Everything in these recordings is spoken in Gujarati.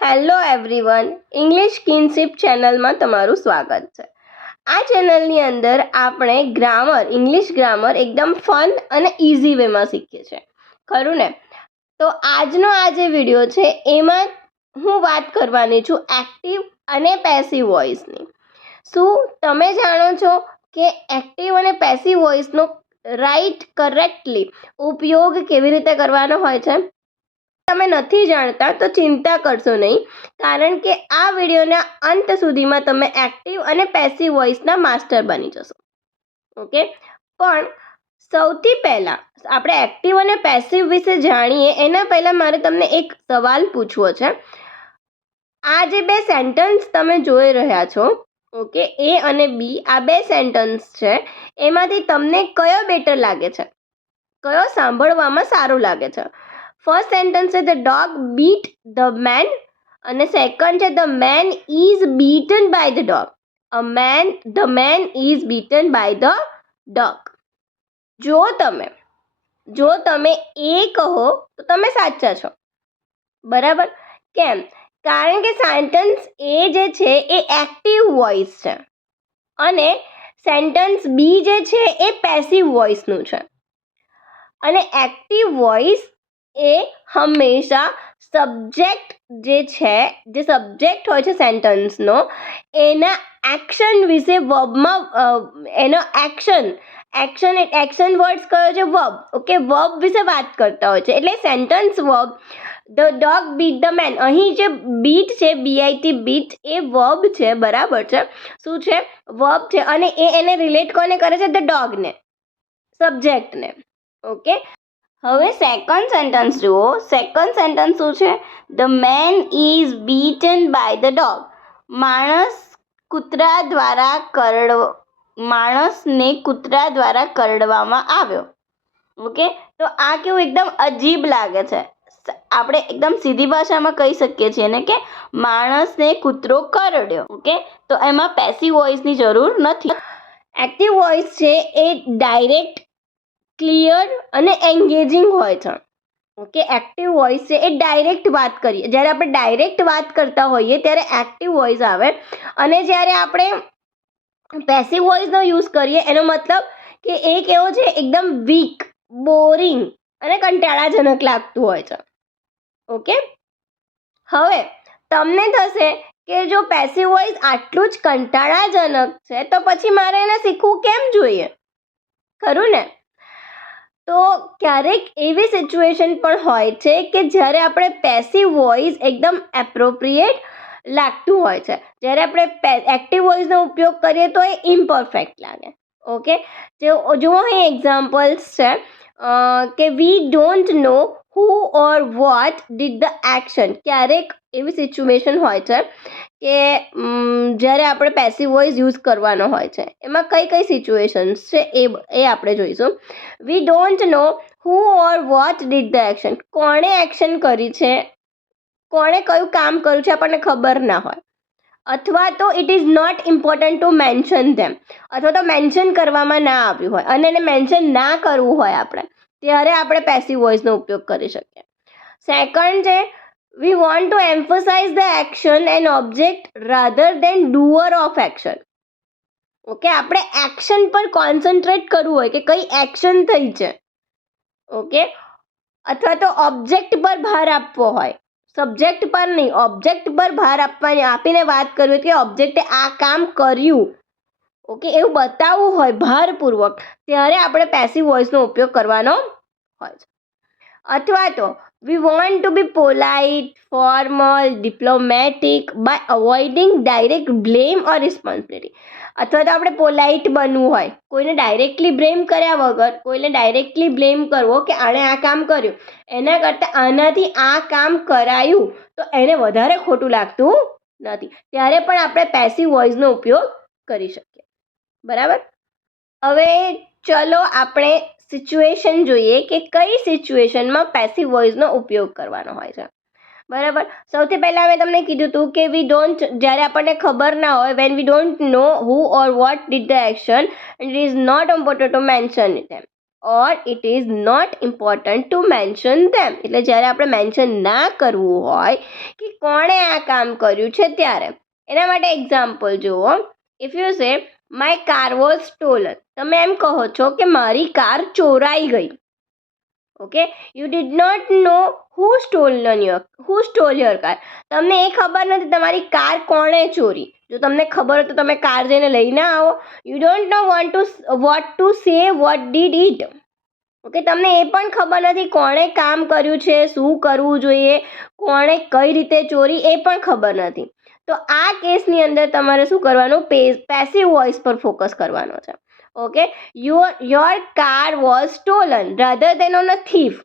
હેલો એવરીવન, ઇંગ્લિશ કિનશિપ ચેનલમાં તમારું સ્વાગત છે. આ ચેનલની અંદર આપણે ઇંગ્લિશ ગ્રામર એકદમ ફન અને ઇઝી વેમાં શીખીએ છીએ, ખરું ને? તો આજનો આ જે વિડીયો છે એમાં હું વાત કરવાની છું એક્ટિવ અને પેસિવ વોઇસની. શું તમે જાણો છો કે એક્ટિવ અને પેસિવ વોઇસનો કરેક્ટલી ઉપયોગ કેવી રીતે કરવાનો હોય છે? તમે નથી જાણતા તો ચિંતા કરશો નહીં, કારણ કે આ વિડીયોના અંત સુધીમાં તમે એક્ટિવ અને પેસિવ વોઇસના માસ્ટર બની જશો. ઓકે, પણ સૌથી પહેલાં આપણે એક્ટિવ અને પેસિવ વિશે જાણીએ એના પહેલાં મારે તમને એક સવાલ પૂછવો છે. આ જે બે સેન્ટેન્સ તમે જોઈ રહ્યા છો, ઓકે, એ અને બી, આ બે સેન્ટેન્સ છે, એમાંથી તમને કયો બેટર લાગે છે? કયો સાંભળવામાં સારું લાગે છે? ફર્સ્ટ સેન્ટેન્સ છે the dog beat the man, અને સેકન્ડ છે the man is beaten by the dog. The man is beaten by the dog. જો તમે એ કહો તો તમે સાચા છો, બરાબર? કેમ? કારણ કે સેન્ટેન્સ એ જે છે એ એક્ટિવ વોઇસ છે અને સેન્ટેન્સ બી જે છે એ પેસિવ વોઇસનું છે. અને એક્ટિવ વોઇસ એ હંમેશા સબ્જેક્ટ જે સબ્જેક્ટ હોય છે સેન્ટેન્સનો, એના એક્શન વિશે એનો એક્શન વર્ડ્સ કયો છે? વર્બ. ઓકે, વર્બ વિશે વાત કરતા હોય છે. એટલે sentence verb the dog beat the man, અહીં જે બીટ છે, BIT બીટ, એ વર્બ છે, બરાબર છે? શું છે? વર્બ છે. અને એને રિલેટ કોને કરે છે? ધ ડોગને, સબ્જેક્ટને. ઓકે, હવે સેકન્ડ સેન્ટેન્સ જુઓ. સેકન્ડ સેન્ટેન્સ શું છે? The man is beaten by the dog. માણસને કૂતરા દ્વારા કરડવામાં આવ્યો. ઓકે, તો આ કેવું એકદમ અજીબ લાગે છે. આપણે એકદમ સીધી ભાષામાં કહી શકીએ છીએ ને કે માણસને કૂતરો કરડ્યો. ઓકે, તો એમાં પેસિવ વોઇસની જરૂર નથી. એક્ટિવ વોઇસ છે એ ડાયરેક્ટ, ક્લિયર અને એન્ગેજિંગ હોય છે. ઓકે, એક્ટિવ વોઇસ છે એ ડાયરેક્ટ વાત કરીએ. જ્યારે આપણે ડાયરેક્ટ વાત કરતા હોઈએ ત્યારે એક્ટિવ વોઇસ આવે, અને જ્યારે આપણે પેસિવ વોઇસનો યુઝ કરીએ એનો મતલબ કે એ કેવો છે? એકદમ વીક, બોરિંગ અને કંટાળાજનક લાગતું હોય છે. ઓકે, હવે તમને થશે કે જો પેસિવ વોઇસ આટલું જ કંટાળાજનક છે તો પછી મારે એને શીખવું કેમ જોઈએ, ખરું ને? તો ક્યારેક એવી સિચ્યુએશન પણ હોય છે કે જ્યારે આપણે પેસિવ વોઇસ એકદમ એપ્રોપ્રિએટ લાગતું હોય છે, જ્યારે આપણે એક્ટિવ વોઇસનો ઉપયોગ કરીએ તો એ ઇમ્પરફેક્ટ લાગે. ઓકે, જુઓ અહીં એક્ઝામ્પલ્સ છે કે વી don't know who or what did the action. ક્યારેક એવી સિચ્યુએશન હોય છે કે જ્યારે આપણે પેસિવ વોઇસ યુઝ કરવાનો હોય છે, એમાં કઈ સિચ્યુએશન્સ છે એ આપણે જોઈશું. વી don't know who or what did the action. કોણે એક્શન કરી છે, કોણે કયું કામ કર્યું છે, આપણને ખબર ના હોય. અથવા તો it is not important to mention them, અથવા તો મેન્શન કરવામાં ના આવ્યું હોય અને એને મેન્શન ના કરવું હોય આપણે, ત્યારે આપણે પેસિવ વોઇસનો ઉપયોગ કરી શકીએ. સેકન્ડ છે we want to emphasise the action and object rather than doer of action. Okay, આપણે એક્શન પર કોન્સન્ટ્રેટ કરવું હોય કે કઈ એક્શન થઈ છે. ઓકે, અથવા તો ઓબ્જેક્ટ પર ભાર આપવો હોય, સબ્જેક્ટ પર નહીં, ઓબ્જેક્ટ પર ભાર આપીને વાત કરવી કે ઓબ્જેક્ટે આ કામ કર્યું. ઓકે, એવું બતાવવું હોય ભારપૂર્વક, ત્યારે આપણે પેસિવ વોઇસનો ઉપયોગ કરવાનો હોય છે. અથવા તો we want to be polite, formal, diplomatic by avoiding direct blame or responsibility. અથવા તો આપણે પોલાઇટ બનવું હોય, કોઈને ડાયરેક્ટલી બ્લેમ કર્યા વગર, કોઈને ડાયરેક્ટલી બ્લેમ કરવો કે આણે આ કામ કર્યું, એના કરતાં આનાથી આ કામ કરાયું તો એને વધારે ખોટું લાગતું નથી, ત્યારે પણ આપણે પેસિવ વોઇસનો ઉપયોગ કરી શકીએ, બરાબર? હવે ચલો આપણે સિચ્યુએશન જોઈએ કે કઈ સિચ્યુએશનમાં પેસિવ વોઇસનો ઉપયોગ કરવાનો હોય છે, બરાબર? સૌથી પહેલાં મેં તમને કીધું હતું કે જ્યારે આપણને ખબર ના હોય, when we don't know who or what did the action and it is not important to mention them. or it is not important to mention them. એટલે જ્યારે આપણે મેન્શન ના કરવું હોય કે કોણે આ કામ કર્યું છે ત્યારે એના માટે એક્ઝામ્પલ જુઓ. If you say my car was stolen, તમે એમ કહો છો કે મારી કાર ચોરાઈ ગઈ. Okay, you did not know who stole your car. તમને એ ખબર નથી તમારી કાર કોણે ચોરી. જો તમને ખબર હોય તો તમે કાર જઈને લઈને આવો. You don't know what to say what did it. Okay, તમને એ પણ ખબર નથી કોણે કામ કર્યું છે, શું કરવું જોઈએ, કોણે કઈ રીતે ચોરી, એ પણ ખબર નથી. તો આ કેસની અંદર તમારે શું કરવાનું, પેસિવ વોઇસ પર ફોકસ કરવાનો છે. Okay, your car was stolen rather than on a thief.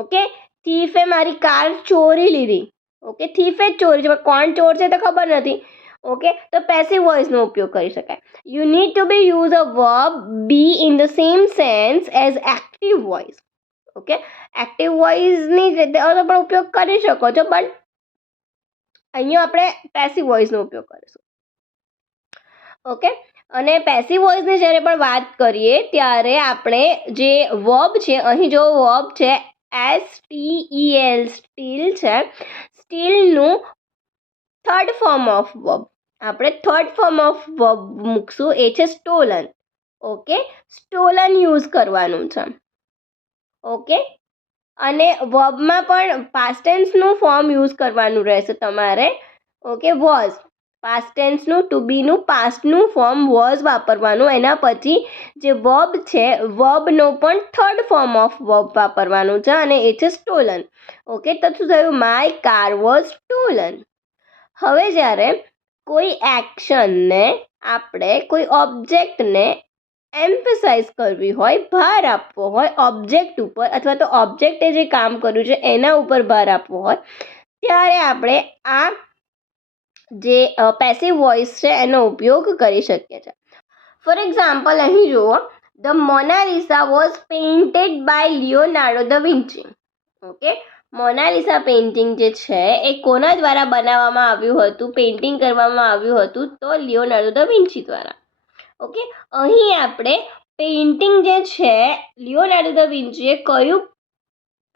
Okay, થીફે મારી કાર ચોરી લીધી. ઓકે, થીફે જ ચોરી છે, કોણ ચોર છે તો ખબર નથી. ઓકે, તો પેસિવ વોઇસનો ઉપયોગ કરી શકાય. You need to be use a verb be in the same sense as active voice. Okay, active વોઇસની રીતે પણ ઉપયોગ કરી શકો છો, બટ અહીંયા આપણે પેસિવ વોઇસનો ઉપયોગ કરીશું. ઓકે, અને પેસિવ વોઇસની જ્યારે પણ વાત કરીએ ત્યારે આપણે જે વર્બ છે, અહીં જો વર્બ છે STEL, સ્ટીલ છે, સ્ટીલનું થર્ડ ફોર્મ ઓફ વર્બ આપણે થર્ડ ફોર્મ ઓફ વર્બ મૂકશું, એ છે સ્ટોલન. ઓકે, સ્ટોલન યુઝ કરવાનું છે. ઓકે, અને વર્બમાં પણ પાસ્ટ ટેન્સનું ફોર્મ યુઝ કરવાનું રહેશે તમારે. ઓકે, વોઝ પાસ્ટ ટેન્સનું, ટુ બીનું પાસ્ટનું ફોર્મ વોઝ વાપરવાનું. એના પછી જે વર્બ છે, વર્બનો પણ થર્ડ ફોર્મ ઓફ વર્બ વાપરવાનું છે અને એ છે સ્ટોલન. ઓકે, તો શું થયું, માય કાર વોઝ સ્ટોલન. હવે જ્યારે કોઈ એક્શનને આપણે કોઈ ઓબ્જેક્ટને એમ્ફેસાઇઝ કરવી હોય, ભાર આપવો હોય ઓબ્જેક્ટ ઉપર, અથવા તો ઓબ્જેક્ટે જે કામ કર્યું છે એના ઉપર ભાર આપવો હોય, ત્યારે આપણે આ જે પેસિવ વોઇસ છે એનો ઉપયોગ કરી શકીએ છીએ. ફોર એક્ઝામ્પલ અહીં જુઓ, the Mona Lisa was painted by Leonardo da Vinci. Okay, Mona Lisa painting જે છે એ કોના દ્વારા બનાવવામાં આવ્યું હતું, પેઇન્ટિંગ કરવામાં આવ્યું હતું, તો લિયોનાર્ડો ધ વિન્ચી દ્વારા. ઓકે, અહીં આપણે પેઇન્ટિંગ જે છે લિયોનાર્ડો ધ વિન્ચીએ કયું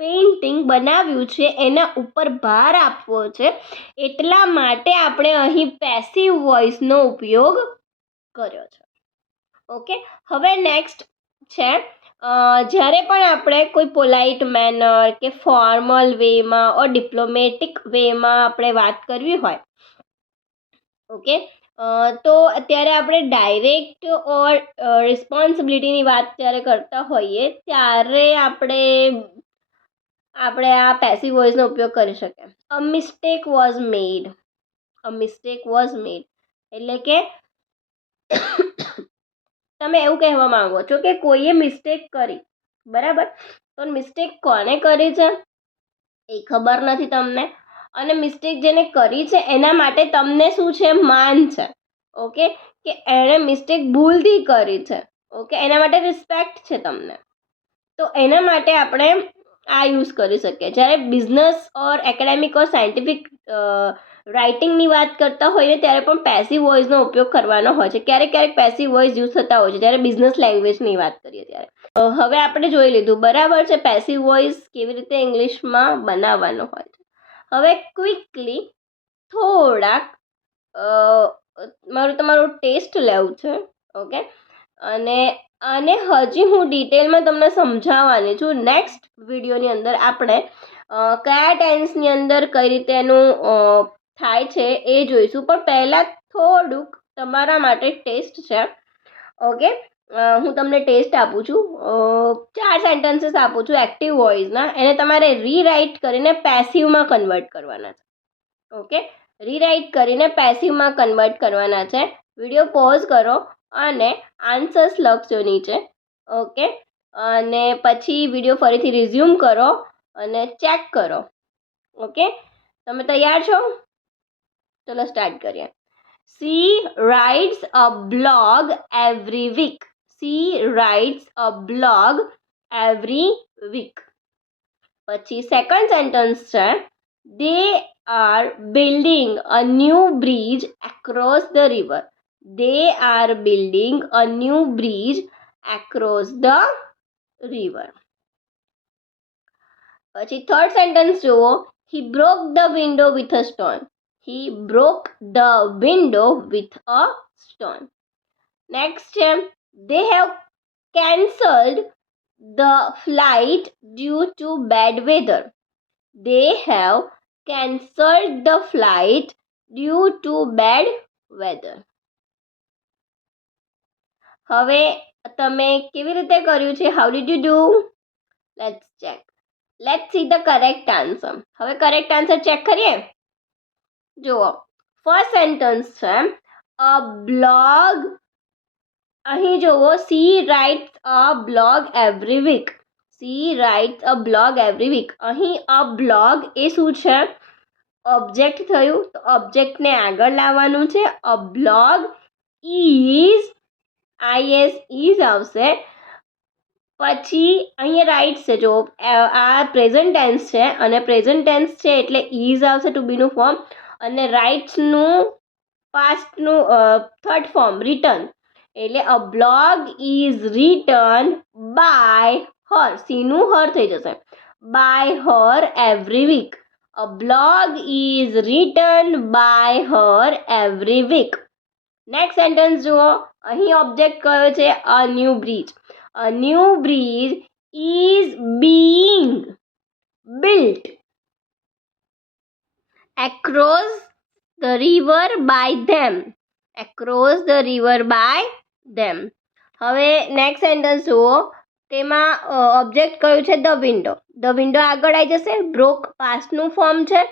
પેઇન્ટિંગ બનાવ્યું છે એના ઉપર ભાર આપવો છે, એટલા માટે આપણે અહીં પેસિવ વોઇસનો ઉપયોગ કર્યો છે. ઓકે, હવે નેક્સ્ટ છે, જ્યારે પણ આપણે કોઈ પોલાઇટ મેનર કે ફોર્મલ વેમાં ઓર ડિપ્લોમેટિક વેમાં આપણે વાત કરવી હોય, ઓકે, તો અત્યારે આપણે ડાયરેક્ટ ઓર રિસ્પોન્સિબિલિટીની વાત જ્યારે કરતા હોઈએ ત્યારે આપણે આ પેસિવ વોઇસનો ઉપયોગ કરી શકીએ. અ મિસ્ટેક વોઝ મેડ. એટલે કે તમે એવું કહેવા માંગો છો કે કોઈએ મિસ્ટેક કરી, બરાબર, તો મિસ્ટેક કોને કરી છે એ ખબર નથી તમને, અને મિસ્ટેક જેને કરી છે એના માટે તમને શું છે, માન છે. ઓકે, કે એણે મિસ્ટેક ભૂલથી કરી છે. ઓકે, એના માટે રિસ્પેક્ટ છે તમને. તો એના માટે આપણે આ યુઝ કરી શકીએ. જ્યારે બિઝનેસ ઓર એકેડેમિક ઓર સાયન્ટિફિક રાઇટિંગની વાત કરતા હોઈએ ત્યારે પણ પેસિવ વોઇસનો ઉપયોગ કરવાનો હોય છે. ક્યારેક પેસિવ વોઇસ યુઝ થતા હોય છે જ્યારે બિઝનેસ લેંગ્વેજની વાત કરીએ ત્યારે. હવે આપણે જોઈ લીધું, બરાબર છે, પેસિવ વોઇસ કેવી રીતે ઇંગ્લિશમાં બનાવવાનો હોય છે. હવે ક્વિકલી થોડાક તમારું ટેસ્ટ લેવું છે. ઓકે, અને હજી હું ડિટેલમાં તમને સમજાવવાની છું. નેક્સ્ટ વિડીયોની અંદર આપણે કયા ટેન્સની અંદર કઈ રીતે એનું થાય છે એ જોઈશું, પણ પહેલાં થોડુંક તમારા માટે ટેસ્ટ છે. ઓકે, હું તમને ટેસ્ટ આપું છું, 4 સેન્ટેન્સીસ આપું છું એક્ટિવ વોઇસના, એને તમારે રીરાઇટ કરીને પેસિવમાં કન્વર્ટ કરવાના છે. ઓકે, રીરાઇટ કરીને પેસિવમાં કન્વર્ટ કરવાના છે. વિડીયો પોઝ કરો અને આન્સર્સ લખજો નીચે. ઓકે, અને પછી વિડીયો ફરીથી રિઝ્યુમ કરો અને ચેક કરો. ઓકે, તમે તૈયાર છો? ચલો સ્ટાર્ટ કરીએ. She writes a blog every week. પછી સેકન્ડ સેન્ટેન્સ છે, they are building a new bridge across the river. Across the river. પછી થર્ડ સેન્ટેન્સ જુઓ, he broke the window with a stone. He broke the window with a stone. Next છે, they have cancelled the flight due to bad weather. They have cancelled the flight due to bad weather. હવે તમે કેવી રીતે કર્યું છે? How did you do? Let's check. Let's see the correct answer. હવે કરેક્ટ આન્સર ચેક કરીએ. જુઓ, ફર્સ્ટ સેન્ટેન્સ છે અ બ્લોગ. અહીં જુઓ, she writes a blog every week. She writes a blog every week. અહીં અ બ્લોગ એ શું છે? ઓબ્જેક્ટ થયું, તો ઓબ્જેક્ટને આગળ લાવવાનું છે. A blog is, IS is આવશે. પછી અહીંયા રાઇટ્સ છે. જો આ પ્રેઝન્ટ ટેન્સ છે અને પ્રેઝન્ટ ટેન્સ છે એટલે ઇઝ આવશે ટુ બીનું ફોર્મ, અને રાઇટ્સનું પાસ્ટનું થર્ડ ફોર્મ રિટર્ન, એટલે a blog is written by her. સીનું હર થઈ જશે. By her every week. A blog is written by her every week. Next sentence જુઓ, અહીં ઓબ્જેક્ટ કયો છે? A new bridge. A new bridge is being built across the river by them. Across the river by them. હવે નેક્સ્ટ સેન્ટેન્સ જુઓ, તેમાં ઓબ્જેક્ટ કયું છે? The window. ધ વિન્ડો આગળ આવી જશે. બ્રોક પાસ્ટનું ફોર્મ છે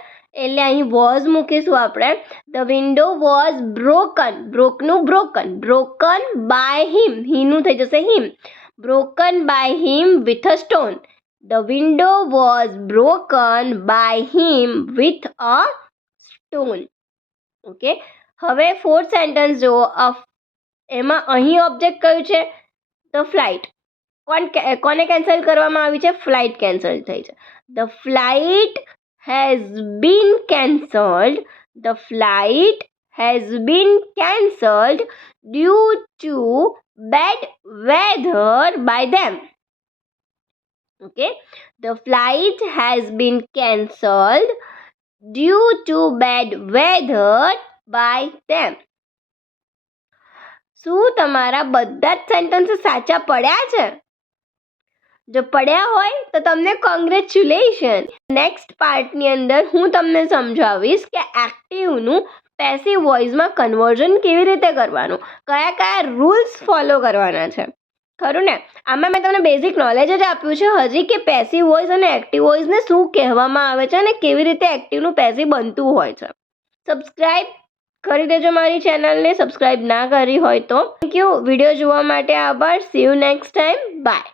એટલે અહીં વોઝ મૂકીશું આપણે. The window was broken. બ્રોકનું બ્રોકન. Broken by him. હીનું થઈ જશે him. Broken by him with a stone. The window was broken by him with a stone. Okay, હવે ફોર્થ સેન્ટેન્સ જુઓ. એમાં અહીં ઓબ્જેક્ટ કયું છે? The flight. કોને કેન્સલ કરવામાં આવી છે? ફ્લાઇટ કેન્સલ થઈ છે. The flight has been cancelled. The flight has been cancelled due to bad weather by them. Okay, the flight has been cancelled due to bad weather by them. શું તમારા બધા જ સેન્ટેન્સ સાચા પડ્યા છે? જો પડ્યા હોય તો તમને કોંગ્રેચ્યુલેશન. નેક્સ્ટ પાર્ટની અંદર હું તમને સમજાવીશ કે એક્ટિવનું પેસિવ વોઇસમાં કન્વર્ઝન કેવી રીતે કરવાનું, કયા કયા રૂલ્સ ફોલો કરવાના છે. ખરું ને? આમાં મેં તમને બેઝિક નોલેજ જ આપ્યું છે હજી, કે પેસિવ વોઇસ અને એક્ટિવ વોઇસને શું કહેવામાં આવે છે અને કેવી રીતે એક્ટિવનું પેસિવ બનતું હોય છે. સબસ્ક્રાઇબ કરી દેજો મારી ચેનલને, સબસ્ક્રાઇબ ના કરી હોય તો. Thank you. વિડીયો જોવા માટે આભાર. See you next time. By.